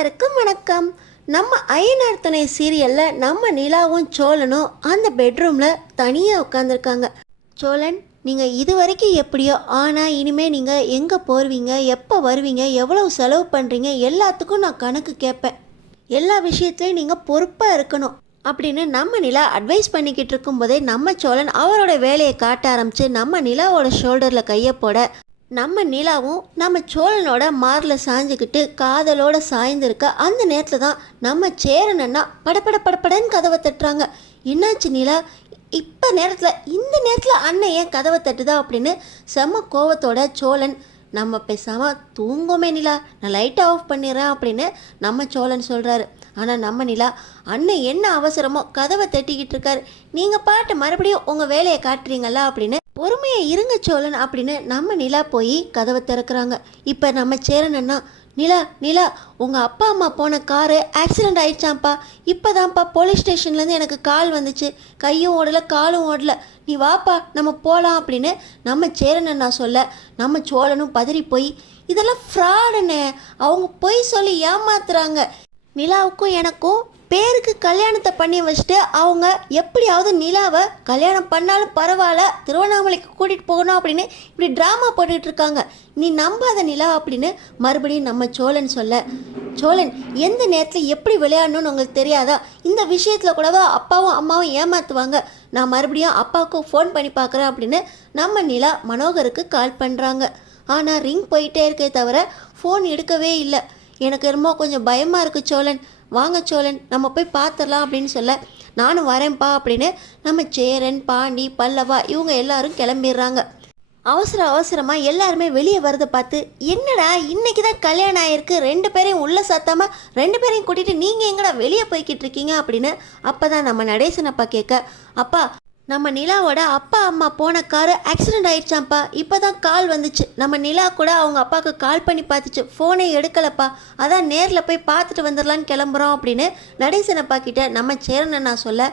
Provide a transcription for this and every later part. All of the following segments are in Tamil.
எல்லாருக்கும் வணக்கம். நம்ம ஐயனார் துணை சீரியலில் நம்ம நிலாவும் சோழனும் அந்த பெட்ரூமில் தனியாக உட்காந்துருக்காங்க. சோழன், நீங்கள் இது வரைக்கும் எப்படியோ, ஆனால் இனிமேல் நீங்கள் எங்கே போடுவீங்க, எப்போ வருவீங்க, எவ்வளவு செலவு பண்ணுறீங்க, எல்லாத்துக்கும் நான் கணக்கு கேட்பேன். எல்லா விஷயத்துலையும் நீங்கள் பொறுப்பாக இருக்கணும் அப்படின்னு நம்ம நிலா அட்வைஸ் பண்ணிக்கிட்டு இருக்கும்போதே நம்ம சோழன் அவரோட வேலையை காட்ட ஆரம்பித்து நம்ம நிலாவோட ஷோல்டரில் கையை போட, நம்ம நிலாவும் நம்ம சோழனோட மாரில் சாஞ்சுக்கிட்டு காதலோட சாய்ந்திருக்க அந்த நேரத்தில் தான் நம்ம சேரனன்னா படப்படன்னு கதவை தட்டுறாங்க. என்னாச்சு நிலா, இப்போ இந்த நேரத்தில் அண்ணன் ஏன் கதவை தட்டுதா அப்படின்னு செம்ம கோவத்தோட சோழன், நம்ம பேசாமல் தூங்குமே நிலா, நான் லைட்டை ஆஃப் பண்ணிடுறேன் அப்படின்னு நம்ம சோழன் சொல்கிறாரு. ஆனால் நம்ம நிலா, அண்ணன் என்ன அவசரமோ கதவை தட்டிக்கிட்டு இருக்காரு, நீங்கள் பாட்டு மறுபடியும் உங்கள் வேலையை காட்டுறீங்களா அப்படின்னு பொறுமையை இருங்க சோழன் அப்படின்னு நம்ம நிலா போய் கதவை திறக்கிறாங்க. இப்போ நம்ம சேரனன்னா, நிலா உங்கள் அப்பா அம்மா போன காரு ஆக்சிடெண்ட் ஆயிடுச்சாம்ப்பா, இப்போ தான்ப்பா போலீஸ் ஸ்டேஷன்லேருந்து எனக்கு கால் வந்துச்சு, கையும் ஓடலை காலும் ஓடலை, நீ வாப்பா நம்ம போகலாம் அப்படின்னு நம்ம சேரனண்ணா சொல்ல, நம்ம சோழனும் பதறி போய், இதெல்லாம் ஃப்ராடுன்னு அவங்க பொய் சொல்லி ஏமாத்துறாங்க, நிலாவுக்கும் எனக்கும் பேருக்கு கல்யாணத்தை பண்ணி வச்சுட்டு அவங்க எப்படியாவது நிலாவை கல்யாணம் பண்ணாலும் பரவாயில்ல திருவண்ணாமலைக்கு கூட்டிகிட்டு போகணும் அப்படின்னு இப்படி ட்ராமா போட்டுக்கிட்டு இருக்காங்க, நீ நம்பாத நிலா அப்படின்னு மறுபடியும் நம்ம சோழன் சொல்ல, சோழன் எந்த நேரத்தில் எப்படி விளையாடணும்னு உங்களுக்கு தெரியாதா, இந்த விஷயத்தில் கூடவா அப்பாவும் அம்மாவும் ஏமாற்றுவாங்க, நான் மறுபடியும் அப்பாவுக்கும் ஃபோன் பண்ணி பார்க்குறேன் அப்படின்னு நம்ம நிலா மனோகருக்கு கால் பண்ணுறாங்க. ஆனால் ரிங் போயிட்டே இருக்கே தவிர ஃபோன் எடுக்கவே இல்லை. எனக்கு என்னமோ கொஞ்சம் பயமாக இருக்குது சோழன், வாங்க சோழன் நம்ம போய் பார்த்துடலாம் அப்படின்னு சொல்ல, நானும் வரேன்ப்பா அப்படின்னு நம்ம சேரன், பாண்டி, பல்லவா இவங்க எல்லாரும் கிளம்பிடுறாங்க. அவசரமாக எல்லாருமே வெளியே வரதை பார்த்து, என்னடா இன்னைக்கு தான் கல்யாணம் ஆகிருக்கு, 2 பேரையும் உள்ளே சாத்தாமல் 2 பேரையும் கூட்டிகிட்டு நீங்கள் எங்கடா வெளியே போய்கிட்டு இருக்கீங்க அப்படின்னு அப்போ தான் நம்ம நடேசனப்பா கேட்க, அப்பா நம்ம நிலாவோட அப்பா அம்மா போன காரு ஆக்சிடெண்ட் ஆயிடுச்சாம்ப்பா, இப்போ தான் கால் வந்துச்சு, நம்ம நிலா கூட அவங்க அப்பாவுக்கு கால் பண்ணி பார்த்துச்சு, ஃபோனே எடுக்கலப்பா, அதான் நேரில் போய் பார்த்துட்டு வந்துடலான்னு கிளம்புறோம் அப்படின்னு நடேசனப்பா கிட்ட நம்ம சேரனண்ணா சொல்ல,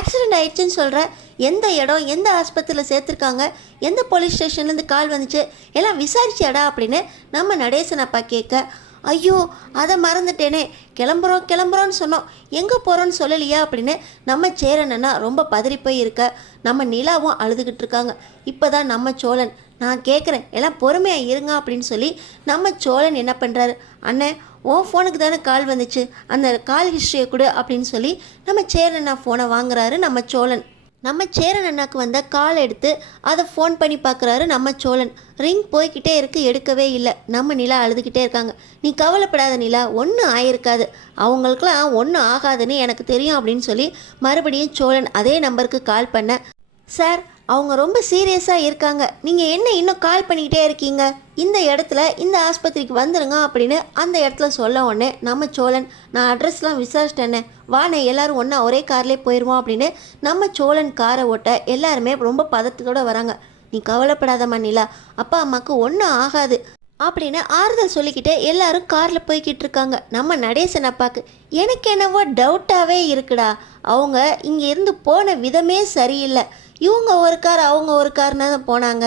ஆக்சிடெண்ட் ஆயிடுச்சுன்னு சொல்கிற, எந்த இடம், எந்த ஆஸ்பத்திரியில் சேர்த்துருக்காங்க, எந்த போலீஸ் ஸ்டேஷன்லேருந்து கால் வந்துச்சு, எல்லாம் விசாரிச்சியாடா அப்படின்னு நம்ம நடேசனப்பா கேட்க, ஐயோ அதை மறந்துட்டேனே, கிளம்புறோன்னு சொன்னோம், எங்கே போகிறோன்னு சொல்லலையா அப்படின்னு நம்ம சேரனன்னா ரொம்ப பதறி போய் இருக்க, நம்ம நிலாவும் அழுதுகிட்டு இருக்காங்க. இப்போ தான் நம்ம சோழன், நான் கேட்குறேன் எல்லாம் பொறுமையாக இருங்க அப்படின்னு சொல்லி நம்ம சோழன் என்ன பண்ணுறாரு, அண்ணன் உன் ஃபோனுக்கு தானே கால் வந்துச்சு, அந்த கால் ஹிஸ்ட்ரியை கொடு அப்படின்னு சொல்லி நம்ம சேரனண்ணா ஃபோனை வாங்குறாரு நம்ம சோழன். நம்ம சேரன் அண்ணாக்கு வந்த கால் எடுத்து அதை ஃபோன் பண்ணி பார்க்குறாரு நம்ம சோழன். ரிங் போய்கிட்டே இருக்கு, எடுக்கவே இல்லை. நம்ம நிலா அழுதுகிட்டே இருக்காங்க. நீ கவலைப்படாத நிலா, ஒன்றும் ஆயிருக்காது, அவங்களுக்குலாம் ஒன்றும் ஆகாதுன்னு எனக்கு தெரியும் அப்படின்னு சொல்லி மறுபடியும் சோழன் அதே நம்பருக்கு கால் பண்ண, சார் அவங்க ரொம்ப சீரியஸாக இருக்காங்க, நீங்கள் என்ன இன்னும் கால் பண்ணிக்கிட்டே இருக்கீங்க, இந்த இடத்துல இந்த ஆஸ்பத்திரிக்கு வந்துடுங்க அப்படின்னு அந்த இடத்துல சொல்ல உடனே நம்ம சோழன், நான் அட்ரஸ்லாம் விசாரிச்சிட்டேனே, வானே எல்லோரும் ஒன்றா ஒரே கார்லேயே போயிடுவோம் அப்படின்னு நம்ம சோழன் காரை ஓட்ட எல்லாருமே ரொம்ப பதட்டத்தோடு வராங்க. நீ கவலைப்படாதம்மா நிலா, அப்பா அம்மாவுக்கு ஒன்றும் ஆகாது அப்படின்னு ஆறுதல் சொல்லிக்கிட்டே எல்லாரும் காரில் போய்கிட்டு இருக்காங்க. நம்ம நடேசன் அப்பாவுக்கு எனக்கு என்னவோ டவுட்டாகவே இருக்குடா, அவங்க இங்கே இருந்து போன விதமே சரியில்லை, இவங்க ஒரு கார் அவங்க ஒரு கார்னா தான் போனாங்க,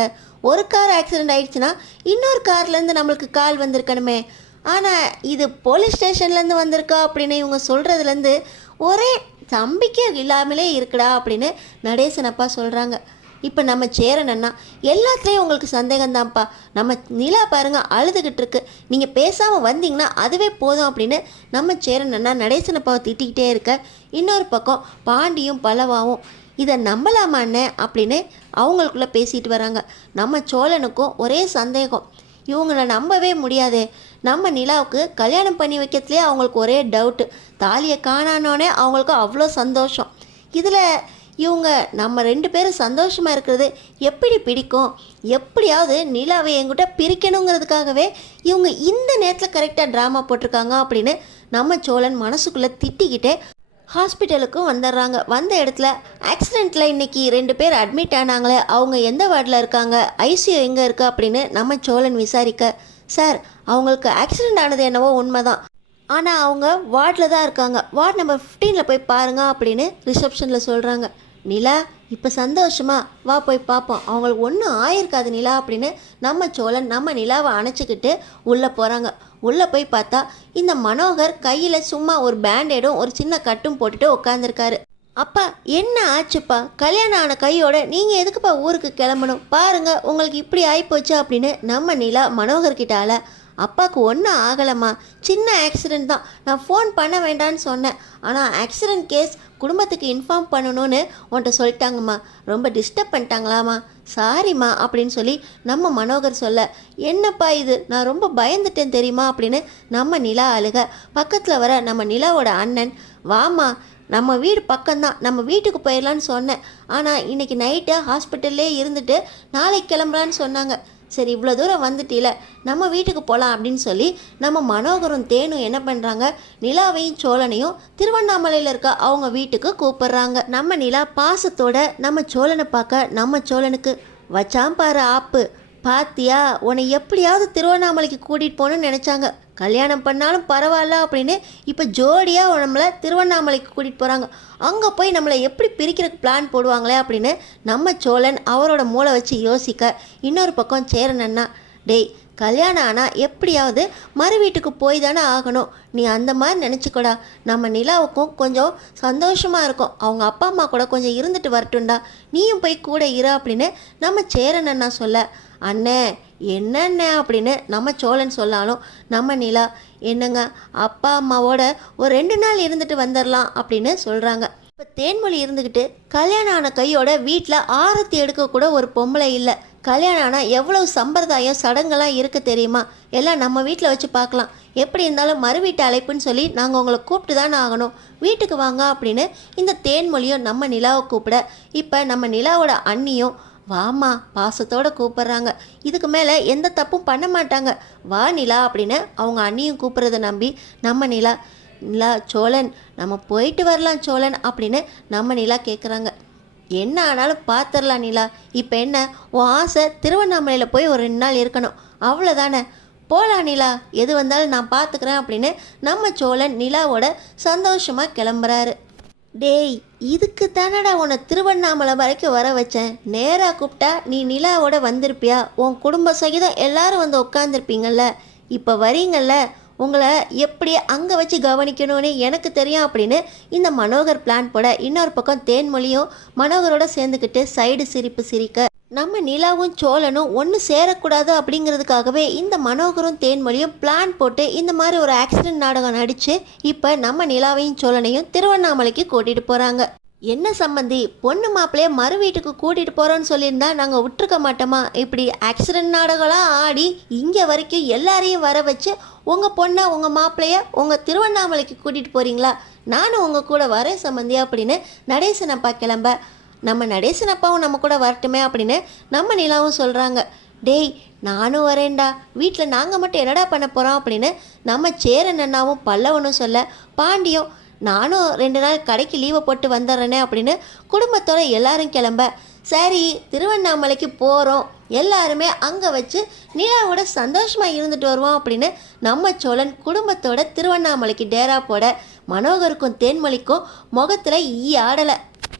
ஒரு கார் ஆக்சிடெண்ட் ஆகிடுச்சுன்னா இன்னொரு கார்லேருந்து நம்மளுக்கு கால் வந்திருக்கணுமே, ஆனால் இது போலீஸ் ஸ்டேஷன்லேருந்து வந்திருக்கா அப்படின்னு இவங்க சொல்கிறதுலேருந்து ஒரே நம்பிக்கை இல்லாமலே இருக்குடா அப்படின்னு நடேசனப்பா சொல்கிறாங்க. இப்போ நம்ம சேரனண்ணா, எல்லாத்துலேயும் உங்களுக்கு சந்தேகம்தான்ப்பா, நம்ம நிலா பாருங்க அழுதுகிட்டு இருக்கு, நீங்கள் பேசாமல் வந்தீங்கன்னா அதுவே போதும் அப்படின்னு நம்ம சேரனண்ணா நடேசனப்பாவை திட்டிக்கிட்டே இருக்க, இன்னொரு பக்கம் பாண்டியும் பல்லவாவும் இதை நம்பலாமாண்ணே அப்படின்னு அவங்களுக்குள்ளே பேசிட்டு வராங்க. நம்ம சோழனுக்கும் ஒரே சந்தேகம், இவங்களை நம்பவே முடியாதே, நம்ம நிலாவுக்கு கல்யாணம் பண்ணி வைக்கிறதுலே அவங்களுக்கு ஒரே டவுட்டு, தாலியை காணானோடனே அவங்களுக்கு அவ்வளோ சந்தோஷம், இதில் இவங்க நம்ம 2 பேரும் சந்தோஷமாக இருக்கிறது எப்படி பிடிக்கும், எப்படியாவது நிலாவை என்கிட்ட பிரிக்கணுங்கிறதுக்காகவே இவங்க இந்த நேரத்தில் கரெக்டாக ட்ராமா போட்டிருக்காங்க அப்படின்னு நம்ம சோழன் மனசுக்குள்ளே திட்டிக்கிட்டே ஹாஸ்பிட்டலுக்கும் வந்துடுறாங்க. வந்த இடத்துல ஆக்சிடெண்ட்டில் இன்றைக்கி 2 பேர் அட்மிட் ஆனாங்களே, அவங்க எந்த வார்டில் இருக்காங்க, ஐசியூ எங்கே இருக்குது அப்படின்னு நம்ம சோழன் விசாரிக்க, சார் அவங்களுக்கு ஆக்சிடெண்ட் ஆனது என்னவோ உண்மைதான், ஆனால் அவங்க வார்டில் தான் இருக்காங்க, வார்டு நம்பர் 15 போய் பாருங்க அப்படின்னு ரிசப்ஷனில் சொல்கிறாங்க. நிலா இப்போ சந்தோஷமா, வா போய் பார்ப்போம், அவங்களுக்கு ஒன்றும் ஆயிருக்காது நிலா அப்படின்னு நம்ம சோழன் நம்ம நிலாவை அணைச்சிக்கிட்டு உள்ளே போகிறாங்க. உள்ளே போய் பார்த்தா இந்த மனோகர் கையில் சும்மா ஒரு பேண்டேடும் ஒரு சின்ன கட்டும் போட்டுட்டு உட்காந்துருக்காரு. அப்பா என்ன ஆச்சுப்பா, கல்யாணம் ஆன கையோட நீங்கள் எதுக்குப்பா ஊருக்கு கிளம்பணும், பாருங்க உங்களுக்கு இப்படி ஆகிப்போச்சு அப்படின்னு நம்ம நிலா மனோகர்கிட்டால. அப்பாவுக்கு ஒன்றும் ஆகலைம்மா, சின்ன ஆக்சிடெண்ட் தான், நான் ஃபோன் பண்ண வேண்டான்னு சொன்னேன், ஆனால் ஆக்சிடெண்ட் கேஸ் குடும்பத்துக்கு இன்ஃபார்ம் பண்ணணும்னு உன்கிட்ட சொல்லிட்டாங்கம்மா, ரொம்ப டிஸ்டர்ப் பண்ணிட்டாங்களாம்மா, சாரிம்மா அப்படின்னு சொல்லி நம்ம மனோகர் சொல்ல, என்னப்பா இது, நான் ரொம்ப பயந்துட்டேன் தெரியுமா அப்படின்னு நம்ம நிலா அழுக. பக்கத்தில் வர நம்ம நிலாவோட அண்ணன், வாமா நம்ம வீடு பக்கம்தான், நம்ம வீட்டுக்கு போயிடலான்னு சொன்னேன், ஆனால் இன்றைக்கி நைட்டு ஹாஸ்பிட்டல்லே இருந்துட்டு நாளைக்கு கிளம்புறான்னு சொன்னாங்க, சரி இவ்வளோ தூரம் வந்துட்டில நம்ம வீட்டுக்கு போகலாம் அப்படின்னு சொல்லி நம்ம மனோகரும் தேனும் என்ன பண்ணுறாங்க, நிலாவையும் சோழனையும் திருவண்ணாமலையில் இருக்க அவங்க வீட்டுக்கு கூப்பிட்றாங்க. நம்ம நிலா பாசத்தோட நம்ம சோழனை பார்க்க நம்ம சோழனுக்கு, வச்சாம் பாரு ஆப்பு, பாத்தியா உன்னை எப்படியாவது திருவண்ணாமலைக்கு கூட்டிகிட்டு போகணுன்னு நினச்சாங்க, கல்யாணம் பண்ணாலும் பரவாயில்ல அப்படின்னு இப்போ ஜோடியாக நம்மளை திருவண்ணாமலைக்கு கூட்டிகிட்டு போகிறாங்க, அங்கே போய் நம்மளை எப்படி பிரிக்கிறதுக்கு பிளான் போடுவாங்களே அப்படின்னு நம்ம சோழன் அவரோட மூளை வச்சு யோசிக்க, இன்னொரு பக்கம் சேரனன்னா, டேய் கல்யாணம் ஆனால் எப்படியாவது மறு வீட்டுக்கு போய் தானே ஆகணும், நீ அந்த மாதிரி நினச்சிக்கூடா, நம்ம நிலாவுக்கும் கொஞ்சம் சந்தோஷமாக இருக்கும், அவங்க அப்பா அம்மா கூட கொஞ்சம் இருந்துட்டு வரட்டும்டா, நீயும் போய் கூட இரு அப்படின்னு நம்ம சேரனன்னா சொல்ல, அண்ணே என்னென்ன அப்படின்னு நம்ம சோழன் சொல்லாலும் நம்ம நிலா, என்னங்க அப்பா அம்மாவோட ஒரு 2 நாள் இருந்துட்டு வந்துடலாம் அப்படின்னு சொல்கிறாங்க. இப்போ தேன்மொழி இருந்துக்கிட்டு, கல்யாணம் ஆன கையோட வீட்டில் ஆரத்தி எடுக்க கூட ஒரு பொம்பளை இல்லை, கல்யாணம் ஆனால் எவ்வளவு சம்பிரதாயம் சடங்கெல்லாம் இருக்க தெரியுமா, எல்லாம் நம்ம வீட்டில் வச்சு பார்க்கலாம், எப்படி இருந்தாலும் மறு வீட்டு அழைப்புன்னு சொல்லி நாங்கள் உங்களை கூப்பிட்டு தானே ஆகணும், வீட்டுக்கு வாங்க அப்படின்னு இந்த தேன்மொழியும் நம்ம நிலாவை கூப்பிட, இப்போ நம்ம நிலாவோட அண்ணியும் வாமா பாசத்தோடு கூப்பிட்றாங்க, இதுக்கு மேலே எந்த தப்பும் பண்ண மாட்டாங்க, வா நிலா அப்படின்னு அவங்க அண்ணியும் கூப்பிட்றத நம்பி நம்ம நிலா, நிலா சோழன் நம்ம போயிட்டு வரலாம் சோழன் அப்படின்னு நம்ம நிலா கேட்குறாங்க. என்ன ஆனாலும் பார்த்துடலாம் நிலா, இப்போ என்ன உன் ஆசை திருவண்ணாமலையில் போய் ஒரு 2 நாள் இருக்கணும், அவ்வளோதானே, போகலாம் நிலா, எது வந்தாலும் நான் பார்த்துக்கிறேன் அப்படின்னு நம்ம சோழன் நிலாவோட சந்தோஷமாக கிளம்புறாரு. டேய் இதுக்கு தானடா உன்னை திருவண்ணாமலை வரைக்கும் வர வச்சேன், நேராக கூப்பிட்டா நீ நிலாவோட வந்திருப்பியா, உன் குடும்ப சகிதம் எல்லாரும் வந்து உட்காந்துருப்பீங்கள்ல, இப்போ வரீங்கள்ல, உங்களை எப்படி அங்கே வச்சு கவனிக்கணும்னு எனக்கு தெரியும் அப்படின்னு இந்த மனோகர் பிளான் போட, இன்னொரு பக்கம் தேன்மொழியும் மனோகரோட சேர்ந்துக்கிட்டு சைடு சிரிப்பு சிரிக்க, நம்ம நிலாவும் சோழனும் ஒன்று சேரக்கூடாது அப்படிங்கிறதுக்காகவே இந்த மனோகரும் தேன்மொழியும் பிளான் போட்டு இந்த மாதிரி ஒரு ஆக்சிடென்ட் நாடகம் நடித்து இப்போ நம்ம நிலாவையும் சோழனையும் திருவண்ணாமலைக்கு கூட்டிகிட்டு போகிறாங்க. என்ன சம்மந்தி, பொண்ணு மாப்பிள்ளைய மறு வீட்டுக்கு கூட்டிகிட்டு போகிறோன்னு சொல்லியிருந்தா நாங்கள் விட்டுருக்க மாட்டோமா, இப்படி ஆக்சிடென்ட் நாடகம்லாம் ஆடி இங்கே வரைக்கும் எல்லாரையும் வர வச்சு உங்கள் பொண்ணை உங்கள் மாப்பிள்ளைய உங்கள் திருவண்ணாமலைக்கு கூட்டிகிட்டு போகிறீங்களா, நானும் உங்கள் கூட வரேன் சம்மந்தி அப்படின்னு நடேசனப்பா கிளம்ப, நம்ம நடேசன் அப்பாவும் நம்ம கூட வரட்டுமே அப்படின்னு நம்ம நிலாவும் சொல்கிறாங்க. டேய் நானும் வரேன்டா, வீட்டில் நாங்கள் மட்டும் என்னடா பண்ண போகிறோம் அப்படின்னு நம்ம சேரன் அண்ணாவும் பல்லவனும் சொல்ல, பாண்டியும் நானும் 2 நாள் கடைக்கு லீவை போட்டு வந்துடுறேனே அப்படின்னு குடும்பத்தோட எல்லாரும் கிளம்ப, சரி திருவண்ணாமலைக்கு போகிறோம், எல்லாருமே அங்கே வச்சு நிலாவோட சந்தோஷமாக இருந்துட்டு வருவோம் அப்படின்னு நம்ம சோழன் குடும்பத்தோட திருவண்ணாமலைக்கு டேரா போட, மனோகருக்கும் தேன்மொழிக்கும் முகத்தில் ஈ ஆடலை.